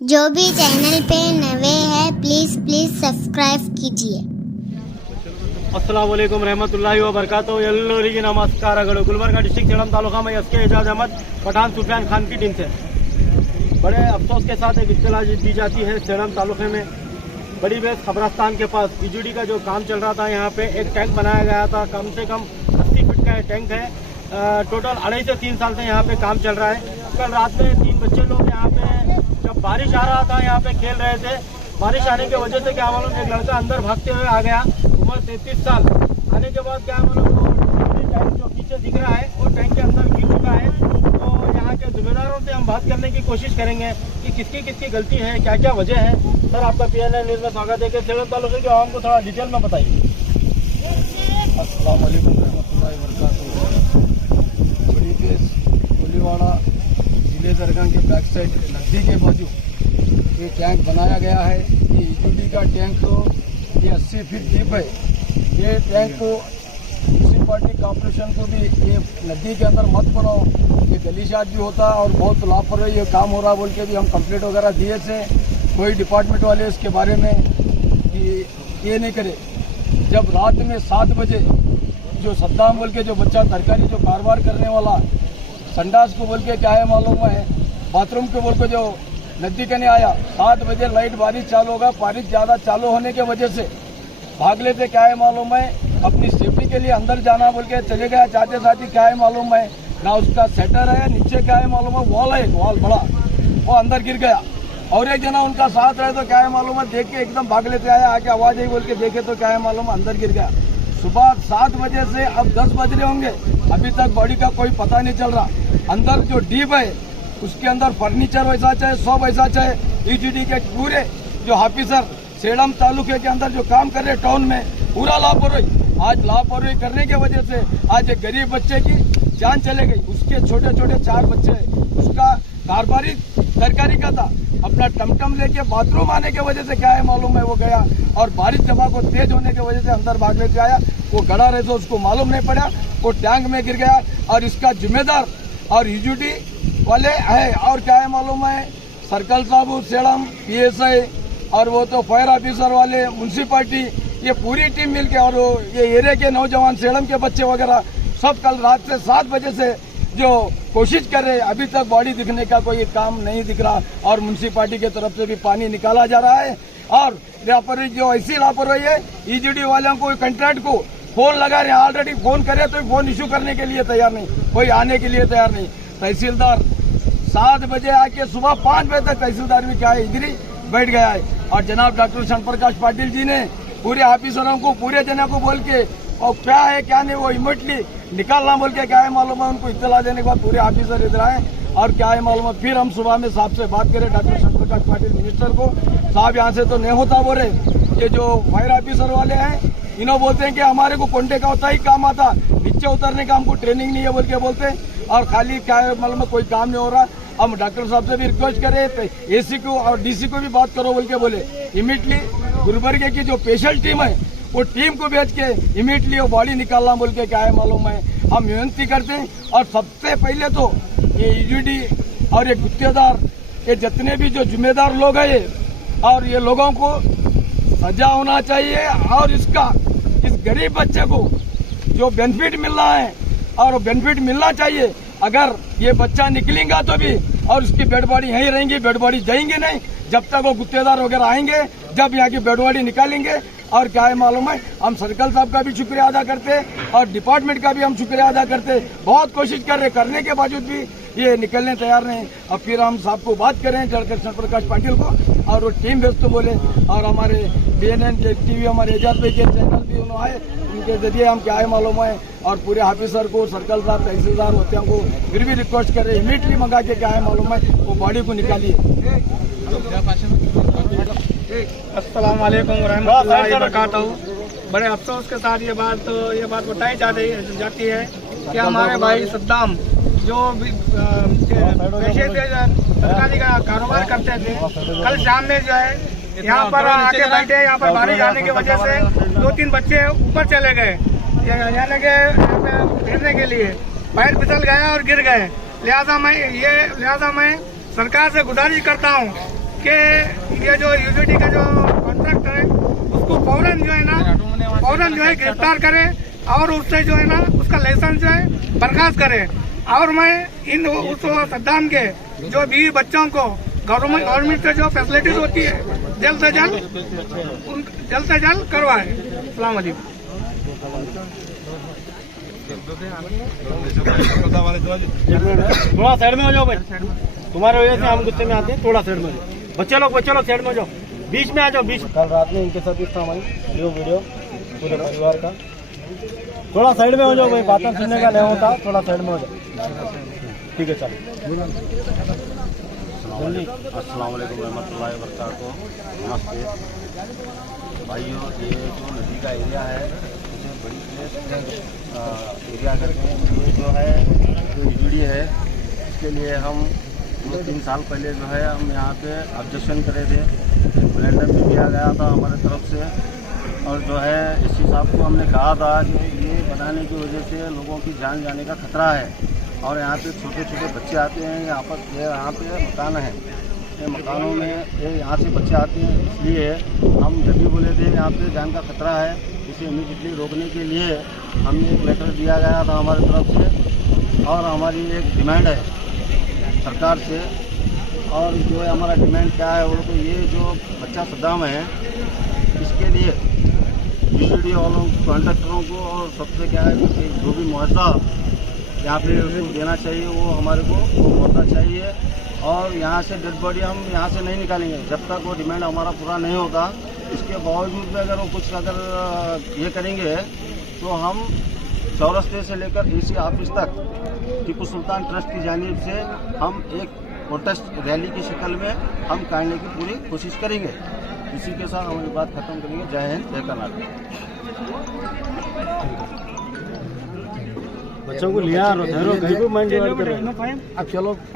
जो भी चैनल पे नए हैं प्लीज़ सब्सक्राइब कीजिए। अस्सलाम वालेकुम रहमतुल्लाहि व बरकातहू। ಎಲ್ಲರಿಗೆ ನಮಸ್ಕಾರಗಳು। गुलबर्गा डिस्ट्रिक्ट सेलम तालुका में एसके एजाज अहमद पठान सुफियान खान की टीम से बड़े अफसोस के साथ एक इत्तला दी जाती है। सेलम तालुके में बड़ी बेस खबरस्तान के पास पीजीडी का जो काम चल रहा था, यहाँ पे एक टैंक बनाया गया था। कम से कम 80 फीट का टैंक है। टोटल 2.5 से 3 साल से यहाँ पे काम चल रहा है। कल रात में 3 बच्चे लोग यहाँ पे, जब बारिश आ रहा था, यहाँ पे खेल रहे थे। बारिश आने की वजह से क्या मालूम एक लड़का अंदर भागते हुए आ गया, उम्र 33 साल। आने के बाद क्या मालूम वो टैंक जो पीछे दिख रहा है वो टैंक के अंदर गिर चुका है। तो यहाँ के जिम्मेदारों से हम बात करने की कोशिश करेंगे कि किसकी किसकी गलती है, क्या क्या वजह है। सर, आपका PNN न्यूज़ में स्वागत है कि सेलम तालुके के आवाम को थोड़ा डिटेल में बताइए। अस्सलाम वालेकुम रहमतुल्लाहि व बरकातहू। बड़ी बेस गोलीवाड़ा जिले दरगाह के बैक साइड नदी के बाजू ये टैंक बनाया गया है। ये ईजूडी का टैंक तो ये 80 फीट डीप है। ये टैंक को म्यूनसिपालिटी कॉर्पोरेशन को भी ये नदी के अंदर मत बनाओ, ये गलीशात भी होता है और बहुत लापरवाही ये काम हो रहा बोल के भी हम कंप्लेंट वगैरह दिए थे। कोई डिपार्टमेंट वाले इसके बारे में कि ये नहीं करे। जब रात में 7 बजे जो सद्दाम बोल के जो बच्चा तरकारी जो कारोबार करने वाला संडास को बोल के क्या है मालूम है, बाथरूम को बोल के जो नदी के नहीं आया, 7 बजे लाइट बारिश चालू होगा। बारिश ज़्यादा चालू होने के वजह से भाग लेते क्या है मालूम है, अपनी सेफ्टी के लिए अंदर जाना बोल के चले गया। जाते साथ ही क्या है मालूम है ना उसका सेटर है, नीचे क्या है मालूम है वॉल है, वॉल बड़ा, वो अंदर गिर गया। और एक जना उनका साथ रहे तो क्या है मालूम है देख के एकदम भाग लेते आया, आके आवाज आई बोल के देखे तो क्या है मालूम अंदर गिर गया। सुबह 7 बजे से अब 10 बज रहे होंगे, अभी तक बॉडी का कोई पता नहीं चल रहा। अंदर जो डीप है उसके अंदर फर्नीचर वैसा चाहे, सब वैसा चाहे। ईजीडी के पूरे जो ऑफिसर सेलम तालुके के अंदर जो काम कर रहे टाउन में पूरा लापरवाही, आज लापरवाही करने की वजह से आज एक गरीब बच्चे की जान चले गई। उसके छोटे छोटे 4 बच्चे हैं, उसका कारोबारी तरकारी का था, अपना टमटम लेके बाथरूम आने की वजह से क्या है मालूम है वो गया और बारिश जमा को तेज होने की वजह से अंदर भाग लेके आया। वो गड़ा रहे तो उसको मालूम नहीं पड़ा, वो टैंक में गिर गया। और इसका जिम्मेदार और ईजूडी वाले है और क्या है मालूम है सर्कल साहब सेलम PSI और वो तो फायर ऑफिसर वाले म्यूनसिपालिटी, ये पूरी टीम मिलके और ये एरिया के नौजवान सेलम के बच्चे वगैरह सब कल रात से 7 बजे से जो कोशिश कर रहे, अभी तक बॉडी दिखने का कोई काम नहीं दिख रहा। और म्यूनसिपालिटी की तरफ से भी पानी निकाला जा रहा है। और लापरवाही जो ऐसी लापरवाही है, ईजीडी वालों को कंट्रैक्ट को फोन लगा रहे हैं, ऑलरेडी फोन करे तो फोन इशू करने के लिए तैयार नहीं, कोई आने के लिए तैयार नहीं। तहसीलदार 7 बजे आके सुबह 5 बजे तक तहसीलदार भी क्या है इधर ही बैठ गया है। और जनाब डॉक्टर शंप्रकाश पाटिल जी ने पूरे ऑफिसरों को पूरे जना को बोल के और क्या है क्या नहीं वो इमीडिएटली निकालना बोल के क्या है मालूम है उनको इत्तला देने के बाद पूरे ऑफिसर इधर आए। और क्या है मालूम है फिर हम सुबह में साहब से बात करें डॉक्टर शंप्रकाश पाटिल मिनिस्टर को, साहब यहाँ से तो नहीं होता बोल रहे। ये जो फायर ऑफिसर वाले हैं इन्हों बोलते हैं कि हमारे को कोंटे का होता ही काम आता, नीचे उतरने का हमको ट्रेनिंग नहीं है बोल के बोलते। और खाली क्या है मालूम है कोई काम नहीं हो रहा। हम डॉक्टर साहब से भी रिक्वेस्ट करें AC को और DC को भी बात करो बोल के बोले। इमीडिएटली गुलबर्गे की जो स्पेशल टीम है वो टीम को भेज के इमीडिएटली वो बॉडी निकालना बोल के क्या है मालूम है हम विनती करते हैं। और सबसे पहले तो ये ईजूडी और ये गुत्तेदार ये जितने भी जो जिम्मेदार लोग हैं और ये लोगों को सजा होना चाहिए। और इसका इस गरीब बच्चे को जो बेनिफिट मिल रहा है और वो बेनिफिट मिलना चाहिए। अगर ये बच्चा निकलेगा तो भी और उसकी बेड बॉडी यहीं रहेंगी, बेड बॉडी जाएंगे नहीं जब तक वो गुत्तेदार वगैरह आएंगे, जब यहाँ की बेड बॉडी निकालेंगे। और क्या है मालूम है हम सर्कल साहब का भी शुक्रिया अदा करते हैं और डिपार्टमेंट का भी हम शुक्रिया अदा करते हैं। बहुत कोशिश कर रहे, करने के बावजूद भी ये निकलने तैयार नहीं। अब फिर हम साहब को बात करें डॉक्टर शंप्रकाश पाटिल को और वो टीम भेज तो बोले। और हमारे BNN के TV हमारे एजाज भाई के चैनल भी उन्होंने आए, उनके जरिए हम क्या है मालूम है और पूरे ऑफिसर को सर्कल साहब तहसीलदार होते को फिर भी रिक्वेस्ट करें इमीडिएटली मंगा के क्या है मालूम है वो बॉडी को निकालिए। अस्सलाम वालेकुम रहमतुल्लाहि व बरकातहू। बड़े अफसोस के साथ ये बात बताई जाती है कि हमारे भाई सद्दाम जो पेशे से सरकारी का कारोबार करते थे, कल शाम में जो है यहाँ पर आके बैठे, यहाँ पर बारिश आने की वजह से 2-3 बच्चे ऊपर चले गए यानी कि तैरने के लिए, पैर फिसल गया और गिर गए। लिहाजा मैं सरकार से गुजारिश करता हूँ कि ये जो यूजीडी का जो कॉन्ट्रैक्ट है उसको फौरन जो है गिरफ्तार करे और उससे जो है ना उसका लाइसेंस जो है बर्खास्त करे। और मैं इन उस सद्दाम के जो भी बच्चों को गवर्नमेंट से जो फैसिलिटीज होती है जल्द से जल्द करवाए। अस्सलाम वालेकुम। थोड़ा साइड में हो जाओ भाई, तुम्हारे वजह से हम गुस्से में आते हैं। थोड़ा साइड में हो जाओ, बच्चे लोग साइड में हो जाओ, बीच में आ जाओ बीच। कल रात में इनके साथ था हमारी वीडियो पूरे परिवार का। थोड़ा साइड में हो जाओ भाई, बातें सुनने का नहीं होता, थोड़ा साइड में हो जाओ। ठीक है चलो जल्दी। अस्सलाम वालेकुम रहमतुल्लाहि व बरकातहू। नमस्ते भाइयों, ये जो नदी का एरिया है इसे बड़ी एरिया करते हैं। ये जो है जो यूजीडी है इसके लिए हम 2-3 साल पहले जो है हम यहाँ पे ऑब्जेक्शन करे थे, रेफरेंडम भी दिया गया था हमारे तरफ से। और जो है इसी साहब को हमने कहा था कि ये बनाने की वजह से लोगों की जान जाने का खतरा है और यहाँ पे छोटे छोटे बच्चे आते हैं। यहाँ पे मकान है, ये मकानों में ये यहाँ से बच्चे आते हैं, इसलिए हम जब भी बोले थे यहाँ पे जान का खतरा है, इसे इमीडिएटली रोकने के लिए हमने एक लेटर दिया गया था हमारी तरफ से। और हमारी एक डिमांड है सरकार से, और जो है हमारा डिमांड क्या है वो तो ये जो बच्चा सद्दाम है इसके लिए यूजीडी वालों कॉन्ट्रैक्टरों को और सबसे क्या है कि जो भी मुआवजा यहाँ पे उसको देना चाहिए वो हमारे को होना चाहिए। और यहाँ से डेड बॉडी हम यहाँ से नहीं निकालेंगे जब तक वो डिमांड हमारा पूरा नहीं होता। इसके बावजूद भी अगर वो कुछ अगर ये करेंगे तो हम चौरस्ते से लेकर एसी ऑफिस तक टीपू सुल्तान ट्रस्ट की जानिब से हम एक प्रोटेस्ट रैली की शक्ल में हम काटने की पूरी कोशिश करेंगे। इसी के साथ हमारी बात खत्म करेंगे। जय हिंद, जय कर्नाटक। बच्चों को लिया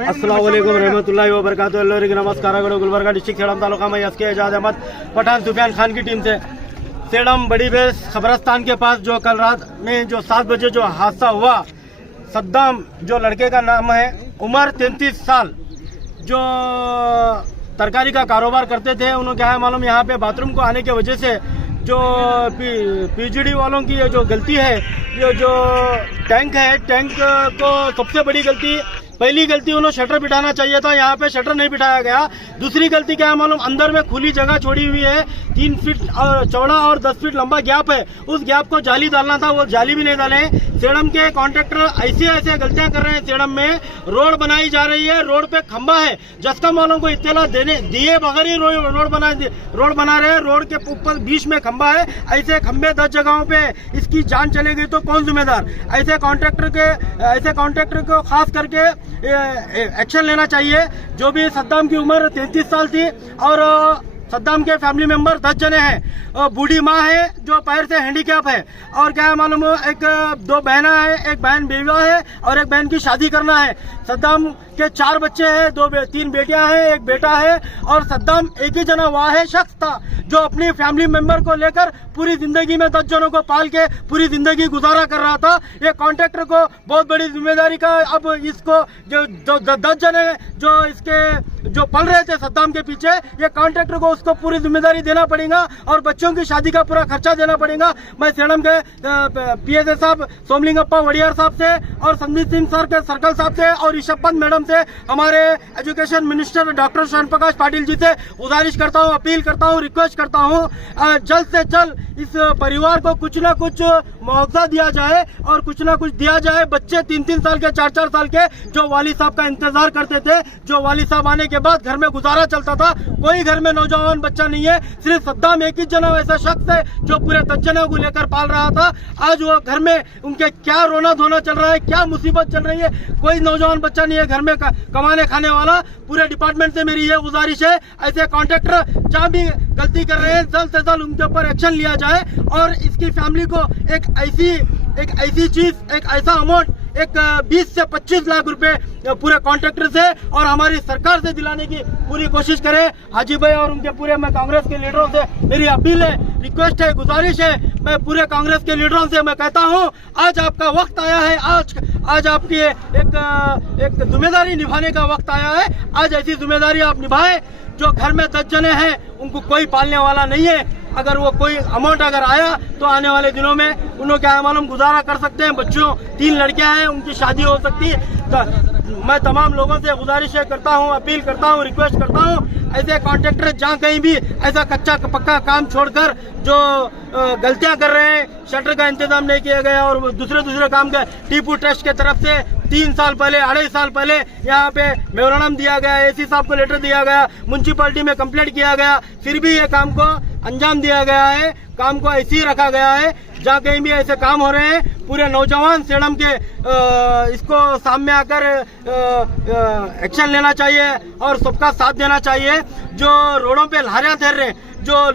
अस्सलाम वालेकुम रहमतुल्लाहि व बरकातहू। ಎಲ್ಲರಿಗೂ ನಮಸ್ಕಾರಗಳು। गुलबर्गा डिस्ट्रिक्ट सेडम तालुका में एसके एजाज अहमद पठान सुफियान खान की टीम से सेडम बड़ी बेस खबरस्तान के पास जो कल रात में जो 7 बजे जो हादसा हुआ, सद्दाम जो लड़के का नाम है, उम्र 33 साल, जो तरकारी का कारोबार करते थे। उन्होंने क्या है मालूम, यहाँ पे बाथरूम को आने की वजह से जो पीजीडी वालों की जो गलती है, ये जो टैंक है, टैंक को सबसे बड़ी गलती, पहली गलती उन्होंने शटर बिठाना चाहिए था, यहाँ पे शटर नहीं बिठाया गया। दूसरी गलती क्या है मालूम, अंदर में खुली जगह छोड़ी हुई है, 3 फीट चौड़ा और 10 फीट लंबा गैप है, उस गैप को जाली डालना था, वो जाली भी नहीं डाले। सेडम के कॉन्ट्रैक्टर ऐसे गलतियां कर रहे हैं। सेडम में रोड बनाई जा रही है, रोड पे खंबा है, जस्कम वालों को इत्तला दिए बगैर ही रोड बना रहे हैं। रोड के ऊपर बीच में खंबा है, ऐसे खंबे 10 जगहों पे इसकी जान चले गई तो कौन जिम्मेदार? ऐसे कॉन्ट्रैक्टर को खास करके एक्शन लेना चाहिए। जो भी सद्दाम की उम्र 33 साल थी और सद्दाम के फैमिली मेंबर 10 जने हैं। बूढ़ी माँ है जो पैर से हैंडीकैप है, और क्या है मालूम, 2 बहना है, एक बहन बेवा है और एक बहन की शादी करना है। सद्दाम के 4 बच्चे हैं, 3 बेटियां हैं, एक बेटा है। और सद्दाम एक ही जना वाहिद शख्स था जो अपनी फैमिली मेंबर को लेकर पूरी जिंदगी में 10 जनों को पाल के पूरी जिंदगी गुजारा कर रहा था। ये कॉन्ट्रैक्टर को बहुत बड़ी जिम्मेदारी का, अब इसको जो 10 जने जो इसके जो पल रहे थे सद्दाम के पीछे, ये कॉन्ट्रैक्टर को उसको पूरी जिम्मेदारी देना पड़ेगा और बच्चों की शादी का पूरा खर्चा देना पड़ेगा। मैं सेडम के पीएसए साहब सोमलिंगप्पा वड़ियार साहब से और संदीप सिंह सर के सर्कल साहब से और ऋषभ पंत मैडम से, हमारे education minister doctor Shyam Prakash Patil ji से गुजारिश करता हूँ, अपील करता हूँ, रिक्वेस्ट करता हूँ, जल्द से जल्द इस परिवार को कुछ ना कुछ मुआवजा दिया जाए और कुछ ना कुछ दिया जाए। बच्चे 3-3 साल के, 4-4 साल के जो वाली साहब का इंतजार करते थे, जो वाली साहब आने के बाद घर में गुजारा चलता था, कोई घर में नौजवान बच्चा नहीं है। सिर्फ सद्दाम एक ही जना ऐसा शख्स है जो पूरे 10 जनों को लेकर पाल रहा था। आज वो घर में उनके क्या रोना धोना चल रहा है, क्या मुसीबत चल रही है, कोई नौजवान बच्चा नहीं है घर में कमाने खाने वाला। पूरे डिपार्टमेंट से मेरी ये गुजारिश है, ऐसे कॉन्ट्रैक्टर जहाँ भी गलती कर रहे हैं जल्द से जल्द उनके ऊपर एक्शन लिया जाए और इसकी फैमिली को एक ऐसी चीज, एक ऐसा अमाउंट, एक 20 से 25 लाख रुपए पूरे कॉन्ट्रैक्टर से और हमारी सरकार से दिलाने की पूरी कोशिश करें। हाजी भाई और उनके पूरे मैं कांग्रेस के लीडरों से मेरी अपील है, रिक्वेस्ट है, गुजारिश है। मैं पूरे कांग्रेस के लीडरों से मैं कहता हूं, आज आपका वक्त आया है, आज आपकी एक जिम्मेदारी निभाने का वक्त आया है। आज ऐसी जिम्मेदारी आप निभाएं जो घर में 10 जने हैं उनको कोई पालने वाला नहीं है। अगर वो कोई अमाउंट अगर आया तो आने वाले दिनों में उन्होंने क्या मालूम गुजारा कर सकते हैं। बच्चों 3 लड़कियां हैं, उनकी शादी हो सकती है। मैं तमाम लोगों से गुजारिश करता हूं, अपील करता हूं, रिक्वेस्ट करता हूं, ऐसे कॉन्ट्रैक्टर जहां कहीं भी ऐसा कच्चा पक्का काम छोड़कर जो गलतियां कर रहे हैं, शटर का इंतजाम नहीं किया गया और दूसरे काम का टीपू ट्रस्ट के तरफ से 3 साल पहले 2.5 साल पहले यहाँ पे मेमोरेंडम दिया गया, एसी साहब को लेटर दिया गया, म्युनिसिपैलिटी में कंप्लेंट किया गया, फिर भी ये काम को अंजाम दिया गया है। काम को ऐसे ही रखा गया है। जहाँ कहीं भी ऐसे काम हो रहे हैं, पूरे नौजवान सेडम के इसको सामने आकर एक्शन लेना चाहिए और सबका साथ देना चाहिए। जो रोडों पे लहरें तैर रहे हैं, जो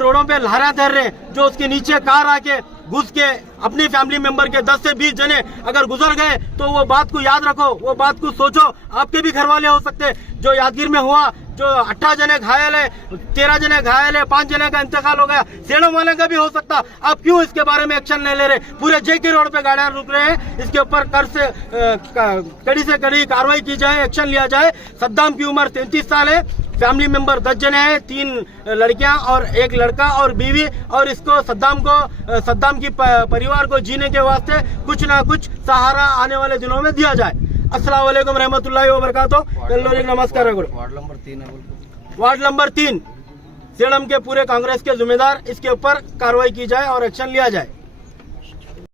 रोडों पे लहरें तैर रहे हैं, जो उसके नीचे कार आके घुस के अपनी फैमिली मेंबर के 10 से 20 जने अगर गुजर गए तो वो बात को याद रखो, वो बात को सोचो। आपके भी घर वाले हो सकते। जो यादगीर में हुआ, जो 18 जने घायल है, 13 जने घायल है, 5 जने का इंतकाल हो गया, सेडम वाले का भी हो सकता। आप क्यों इसके बारे में एक्शन नहीं ले रहे? पूरे जेके रोड पे गाड़ियां रुक रहे हैं। इसके ऊपर कड़ी से कड़ी कार्रवाई की जाए, एक्शन लिया जाए। सद्दाम की उम्र 33 साल है, फैमिली मेंबर 10 जने हैं, 3 लड़कियां और 1 लड़का और बीवी। और इसको सद्दाम की परिवार को जीने के वास्ते कुछ ना कुछ सहारा आने वाले दिनों में दिया जाए। अस्सलाम वालेकुम रहमतुल्लाहि व बरकातहू। नमस्कार। वार्ड नंबर 3 सेडम के पूरे कांग्रेस के जिम्मेदार, इसके ऊपर कार्रवाई की जाए और एक्शन लिया जाए।